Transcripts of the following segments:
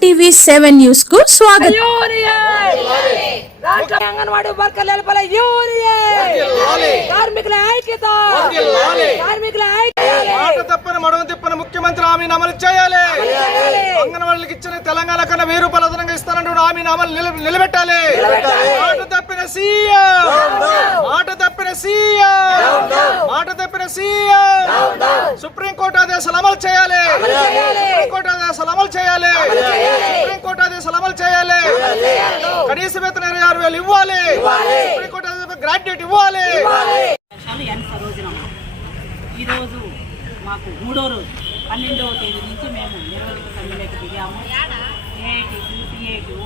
TV seven న్యూస్కు స్వాగతం అంగన్వాడీ వర్కర్ల కార్మికుల ఐక్యత! కార్మికుల ఐక్యత! మాట తప్పని మడవ తిప్పని ముఖ్యమంత్రి హామీని అమలు చేయాలి. అంగన్వాడీలకు ఇచ్చిన తెలంగాణ కన్నా వెయ్యి రూపాయలు అదనంగా ఇస్తానంటూ హామీని అమలు నిల- నిలబెట్టాలి. మాట తప్పిన సీఎం. మాట తప్పిన సీఎం. మాట తప్పిన సీఎం. సుప్రీంకోర్టు ఆదేశాలు అమలు చేయాలి. సుప్రీంకోర్టు ఆదేశాలు అమలు చేయాలి. సుప్రీంకోర్టు ఆదేశాలు అమలు చేయాలి. కనీస వేతన ఇరవై ఆరు వేలు ఇవ్వాలి. సుప్రీంకోర్టు గ్రాడ్యుయేట్ ఇవ్వాలి. ఈరోజు మాకు మూడో రోజు పన్నెండవ తేదీ నుంచి మేము నిర్వహిత సమ్మెలోకి దిగాము. ఏఐటి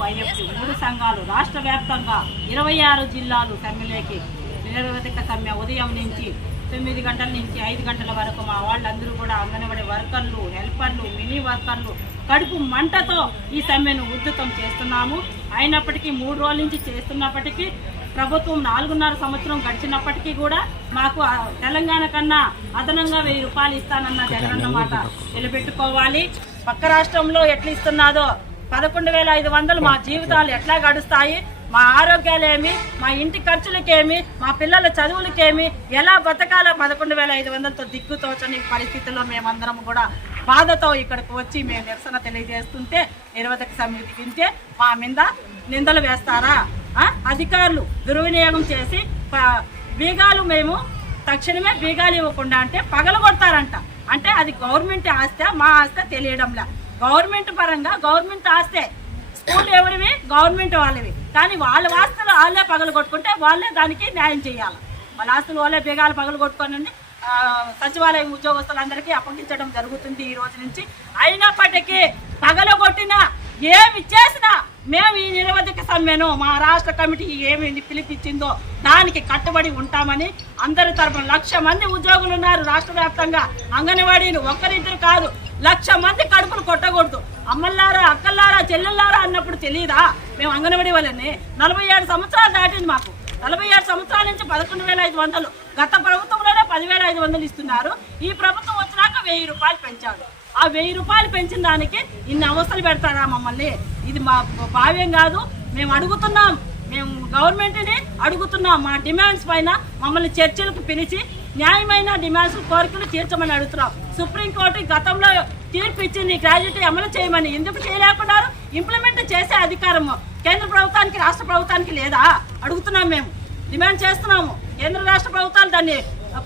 ఐఎఫ్టి మూడు సంఘాలు రాష్ట్ర వ్యాప్తంగా ఇరవై ఆరు జిల్లాలు సమ్మెలోకి నిరవధిక సమ్మె ఉదయం నుంచి తొమ్మిది గంటల నుంచి ఐదు గంటల వరకు మా వాళ్ళందరూ కూడా అంగన్వాడీ వర్కర్లు హెల్పర్లు మినీ వర్కర్లు కడుపు మంటతో ఈ సమ్మెను ఉద్ధృతం చేస్తున్నాము. అయినప్పటికీ మూడు రోజుల నుంచి చేస్తున్నప్పటికీ ప్రభుత్వం నాలుగున్నర సంవత్సరం గడిచినప్పటికీ కూడా మాకు తెలంగాణ కన్నా అదనంగా వెయ్యి రూపాయలు ఇస్తానన్న జగనన్న మాట నిలబెట్టుకోవాలి. పక్క రాష్ట్రంలో ఎట్లా ఇస్తున్నాదో పదకొండు వేల ఐదు వందలు మా జీవితాలు ఎట్లా గడుస్తాయి? మా ఆరోగ్యాలేమి? మా ఇంటి ఖర్చులకేమి? మా పిల్లల చదువులకేమి? ఎలా బతకాలో పదకొండు వేల ఐదు వందలతో దిక్కుతోచని పరిస్థితుల్లో మేమందరం కూడా బాధతో ఇక్కడికి వచ్చి మేము నిరసన తెలియజేస్తుంటే నిరవధక సమితి మా మీద నిందలు వేస్తారా? అధికారులు దుర్వినియోగం చేసి బీగాలు మేము తక్షణమే బీగాలు ఇవ్వకుండా అంటే పగలగొడతారంట అంటే అది గవర్నమెంట్ ఆస్తే మా ఆస్తి తెలియడంలా. గవర్నమెంట్ పరంగా గవర్నమెంట్ ఆస్తే స్కూల్ ఎవరివి? గవర్నమెంట్ వాళ్ళవి. కానీ వాళ్ళ ఆస్తులు వాళ్ళే పగలు కొట్టుకుంటే వాళ్ళే దానికి న్యాయం చేయాలి. వాళ్ళ ఆస్తులు వాళ్ళే బీగాలు పగలు కొట్టుకోనండి సచివాలయం ఉద్యోగస్తులందరికీ అప్పగించడం జరుగుతుంది ఈ రోజు నుంచి. అయినప్పటికీ పగలగొట్టిన ఏమి చేసినా మేము ఈ నిరవధిక సమ్మెను మా రాష్ట్ర కమిటీ ఏమి పిలిపించిందో దానికి కట్టుబడి ఉంటామని అందరి తరపున లక్ష మంది ఉద్యోగులు ఉన్నారు రాష్ట్ర వ్యాప్తంగా. అంగన్వాడీలు ఒక్కరిద్దరు కాదు లక్ష మంది కడుపులు కొట్టకూడదు. అమ్మల్లారా అక్కల్లారా చెల్లెల్లారా అన్నప్పుడు తెలియదా మేము అంగన్వాడీ వాళ్ళని నలభై ఏడు సంవత్సరాలు దాటింది మాకు. నలభై ఏడు సంవత్సరాల నుంచి పదకొండు వేల ఐదు వందలు. గత ప్రభుత్వంలోనే పదివేల ఐదు వందలు ఇస్తున్నారు. ఈ ప్రభుత్వం వచ్చినాక వెయ్యి రూపాయలు పెంచారు. ఆ వెయ్యి రూపాయలు పెంచిన దానికి ఇన్ని అవస్థలు పెడతారా మమ్మల్ని? ఇది మా భావ్యం కాదు. మేము అడుగుతున్నాం. మేము గవర్నమెంట్ని అడుగుతున్నాం. మా డిమాండ్స్ పైన మమ్మల్ని చర్చలకు పిలిచి న్యాయమైన డిమాండ్స్ కోరికలు తీర్చమని అడుగుతున్నాం. సుప్రీంకోర్టు గతంలో తీర్పు ఇచ్చింది గ్రాడ్యుయేటీ అమలు చేయమని ఎందుకు చేయలేకున్నారు ఇంప్లిమెంట్ చేసే అధికారము కేంద్ర ప్రభుత్వానికి రాష్ట్ర ప్రభుత్వానికి లేదా? అడుగుతున్నాం మేము. డిమాండ్ చేస్తున్నాము. కేంద్ర రాష్ట్ర ప్రభుత్వాలు దాన్ని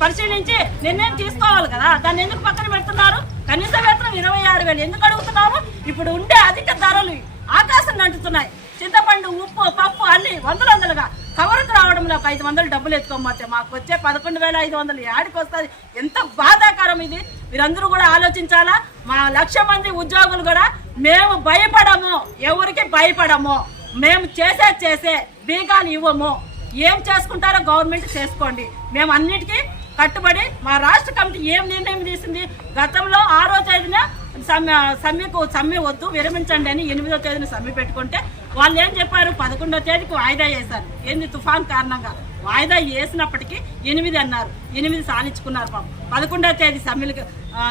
పరిశీలించి నిర్ణయం తీసుకోవాలి కదా. దాన్ని ఎందుకు పక్కన పెడుతున్నారు? కనీస వేతనం ఇరవై ఆరు వేలు. ఎందుకు అడుగుతున్నారు? ఇప్పుడు ఉండే అధిక ధరలు ఆకాశం నంటుతున్నాయి. చింతపండు ఉప్పు పప్పు అన్ని వందలు వందలుగా కవరకు రావడంలో ఒక ఐదు వందలు డబ్బులు ఎత్తుకోమతే మాకు వచ్చే పదకొండు వేల ఐదు వందలు యాడికి వస్తుంది? ఎంత బాధాకరం ఇది? మీరందరూ కూడా ఆలోచించాలా? మా లక్ష మంది ఉద్యోగులు కూడా మేము భయపడము. ఎవరికి భయపడము? మేము చేసే చేసే బీగాలు ఇవ్వము. ఏం చేసుకుంటారో గవర్నమెంట్ చేసుకోండి. మేము అన్నిటికీ కట్టుబడి మా రాష్ట్ర కమిటీ ఏం నిర్ణయం తీసింది? గతంలో ఆరో తేదీన సమ్మె సమ్మెకు సమ్మె వద్దు విరమించండి అని ఎనిమిదో తేదీన సమ్మె పెట్టుకుంటే వాళ్ళు ఏం చెప్పారు? పదకొండో తేదీకి వాయిదా వేశారు. ఏంది తుఫాన్ కారణంగా? వాయిదా వేసినప్పటికీ ఎనిమిది అన్నారు. ఎనిమిది సాధించుకున్నారు పాపం. పదకొండో తేదీ సమ్మెలకు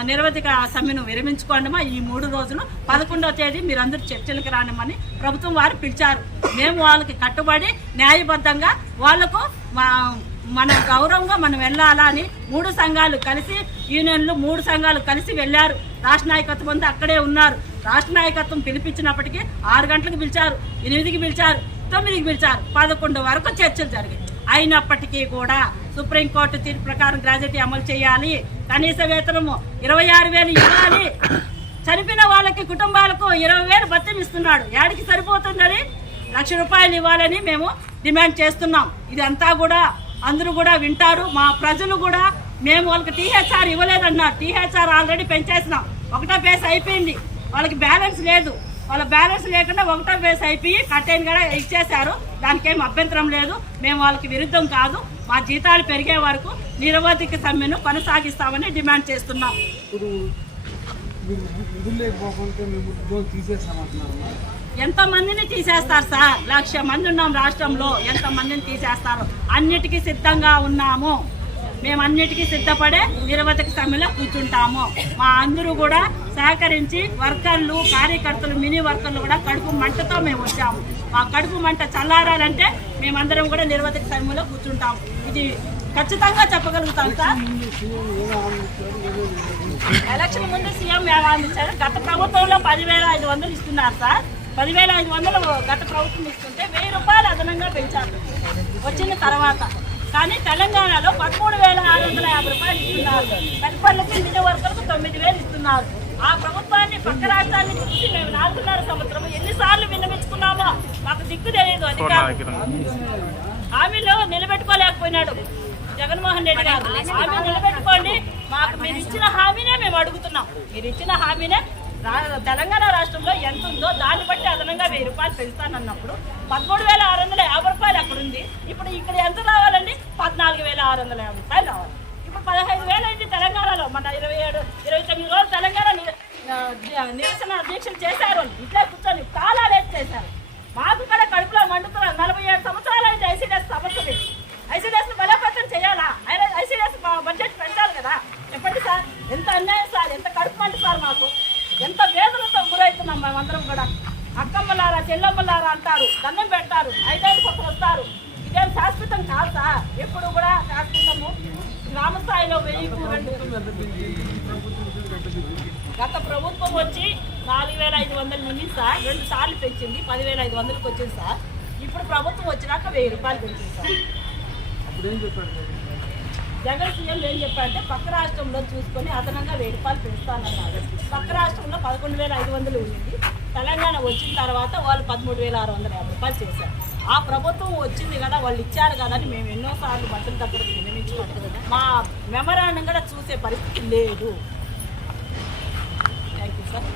నిరవధిక సమ్మెను విరమించుకోండమా ఈ మూడు రోజులు పదకొండవ తేదీ మీరందరూ చర్చలకు రానిమని ప్రభుత్వం వారు పిలిచారు. మేము వాళ్ళకి కట్టుబడి న్యాయబద్ధంగా వాళ్ళకు మా మన గౌరవంగా మనం వెళ్ళాలా అని మూడు సంఘాలు కలిసి యూనియన్లు మూడు సంఘాలు కలిసి వెళ్ళారు. రాష్ట్ర నాయకత్వం అంతా అక్కడే ఉన్నారు. రాష్ట్ర నాయకత్వం పిలిపించినప్పటికీ ఆరు గంటలకు పిలిచారు ఎనిమిదికి పిలిచారు తొమ్మిదికి పిలిచారు పదకొండు వరకు చర్చలు జరిగాయి. అయినప్పటికీ కూడా సుప్రీంకోర్టు తీర్పు ప్రకారం గ్రాడ్యుయేటీ అమలు చేయాలి. కనీస వేతనము ఇరవై ఆరు వేలు ఇవ్వాలి. చనిపోయిన వాళ్ళకి కుటుంబాలకు ఇరవై వేలు భత్యం ఇస్తున్నాడు. యాడికి సరిపోతుందని లక్ష రూపాయలు ఇవ్వాలని మేము డిమాండ్ చేస్తున్నాం. ఇదంతా కూడా అందరూ కూడా వింటారు. మా ప్రజలు కూడా మేము వాళ్ళకి టీహెచ్ఆర్ ఇవ్వలేదన్నారు. టీహెచ్ఆర్ ఆల్రెడీ పెంచేసినాం. ఒకటో పేస్ అయిపోయింది. వాళ్ళకి బ్యాలెన్స్ లేదు. వాళ్ళ బ్యాలెన్స్ లేకుండా ఒకటో పేస్ అయిపోయి కట్టైన కూడా ఇచ్చేశారు. దానికి ఏం అభ్యంతరం లేదు. మేము వాళ్ళకి విరుద్ధం కాదు. మా జీతాలు పెరిగే వరకు నిరవధిక సమ్మెను కొనసాగిస్తామని డిమాండ్ చేస్తున్నాం. ఇప్పుడు మీరు విధులు లేకపోతే మేము ఉద్యోగం తీసేస్తామంటున్నారు ఎంత మందిని తీసేస్తారు సార్? లక్ష మంది ఉన్నాం రాష్ట్రంలో. ఎంత మందిని తీసేస్తారు? అన్నిటికీ సిద్ధంగా ఉన్నాము. మేము అన్నిటికీ సిద్ధపడే నిరవధిక సమ్మెలో కూర్చుంటాము. మా అందరూ కూడా సహకరించి వర్కర్లు కార్యకర్తలు మినీ వర్కర్లు కూడా కడుపు మంటతో మేము వచ్చాము. మా కడుపు మంట చల్లారాలంటే మేమందరం కూడా నిరవధిక సమ్మెలో కూర్చుంటాము. ఇది ఖచ్చితంగా చెప్పగలుగుతాం సార్. ఎలక్షన్ ముందు సీఎం ఇచ్చారు గత ప్రభుత్వంలో పదివేల ఐదు వందలు ఇస్తున్నారు సార్. పదివేల ఐదు వందలు గత ప్రభుత్వం ఇస్తుంటే వెయ్యి రూపాయలు అదనంగా పెంచారు. వచ్చిన తర్వాత కానీ తెలంగాణలో పదమూడు వేల ఆరు వందల యాభై రూపాయలు ఇస్తున్నారు. పెద్దపల్లికి నిన్న వరకు తొమ్మిది వేలు ఇస్తున్నారు. ఆ ప్రభుత్వాన్ని పక్క రాష్ట్రాన్ని చూసి మేము నాలుగున్నర సంవత్సరం ఎన్నిసార్లు విన్నవించుకున్నామో మాకు దిక్కు తెలియదు అధికారులు హామీలో నిలబెట్టుకోలేకపోయినాడు జగన్మోహన్ రెడ్డి గారు. హామీ నిలబెట్టుకోండి మాకు మీరు ఇచ్చిన హామీనే మేము అడుగుతున్నాం. మీరు ఇచ్చిన హామీనే రా- తెలంగాణ రాష్ట్రంలో ఎంత ఉందో దాన్ని బట్టి అదనంగా వెయ్యి రూపాయలు పెంచుతానన్నప్పుడు పదమూడు వేల ఆరు వందల యాభై రూపాయలు అక్కడ ఉంది. ఇప్పుడు ఇక్కడ ఎంత రావాలి? పద్నాలుగు వేల ఆరు వందల యాభై రూపాయలు రావాలి. ఇప్పుడు పదహైదు వేలు అయింది తెలంగాణలో. మన ఇరవై ఏడు ఇరవై తొమ్మిది రోజులు తెలంగాణ నిరసన దీక్షలు చేశారు ఇట్లా కూర్చొని తాళాలు వేసి చేశారు మాకు కూడా కడుపులో మండుతున్నారు నలభై ఏడు సంవత్సరాలు అయితే ఐసీడీఎస్ సమస్య పెట్టి ఐసీడీఎస్ బలోపేతం చేయాలా? ఐసీడీఎస్ బడ్జెట్ పెంచాలి కదా. చెప్పండి సార్? ఎంత అన్యాయం సార్? ఎంత కడుపు మంట సార్ మాకు? ఎంత వేదనతో గురవుతున్నాం మేమందరం కూడా. అక్కమ్మలారా చెల్లమ్మలారా అంటారు. దండం పెడతారు. ఐదైదు కొత్త వస్తారు ఇదేం శాశ్వతం కాదు సార్ ఎప్పుడు కూడా కాకుండా గ్రామ స్థాయిలో వెయ్యి రెండు గత ప్రభుత్వం వచ్చి నాలుగు వేల ఐదు వందల నుండి సార్ రెండు సార్లు పెంచింది పదివేల ఐదు వందలకు వచ్చింది సార్. ఇప్పుడు ప్రభుత్వం వచ్చినాక వెయ్యి రూపాయలు పెంచింది సార్. జగన్ సీఎం ఏం చెప్పారంటే పక్క రాష్ట్రంలో చూసుకొని అదనంగా వెయ్యి రూపాయలు పెంచుతానన్నారు. పక్క రాష్ట్రంలో పదకొండు వేల ఐదు వందలు ఉండింది. తెలంగాణ వచ్చిన తర్వాత వాళ్ళు పదమూడు వేల ఆరు వందల యాభై రూపాయలు చేశారు. ఆ ప్రభుత్వం వచ్చింది కదా వాళ్ళు ఇచ్చారు కదా అని మేము ఎన్నోసార్లు బట్టల దగ్గర విన్నవించుకుంటాం. మా మెమరాండం కూడా చూసే పరిస్థితి లేదు. Thank you sir